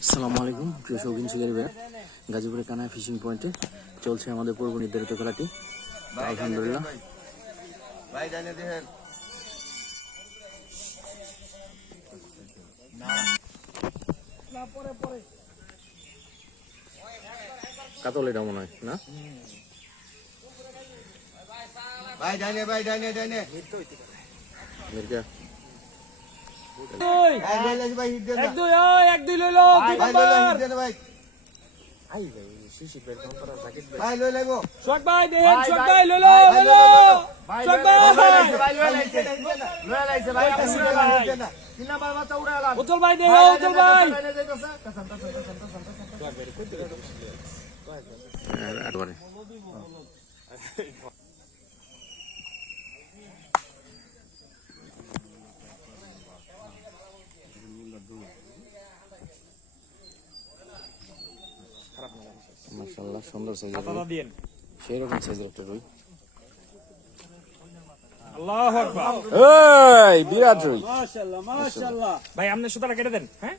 আসসালামু আলাইকুম প্রিয় শৌখিন শিকারী ভাই, গাজীপুরের কানায় ফিশিং পয়েন্টে চলছে আমাদের পূর্ব নির্ধারিত খেলাটি। আলহামদুলিল্লাহ কাতল এটা মনে হয় না ভাই ডাইনে ভাই ডাইনে ডাইনে মির্জা ভাই লইলে ভাই হিট দেন এক দুই লইলো ভাই লইলে হিট দেন ভাই আই ভাই শিশি বের কোন করা জাকির ভাই লই লাইবো শোক ভাই দেন শোক ভাই লইলো লইলো শোক ভাই লইলাইছে ভাই তিন নাম্বার বাচ্চা উড়ালা উজ্জ্বল ভাই দেন উজ্জ্বল ভাই আটবারে মাশাআল্লাহ সুন্দর সাইজের দেন সেই রকম সাইজের একটা রুই। আল্লাহু আকবার এই বিরাট রুই মাশাআল্লাহ মাশাআল্লাহ ভাই আপনি সুতাটা কেটে দেন। হ্যাঁ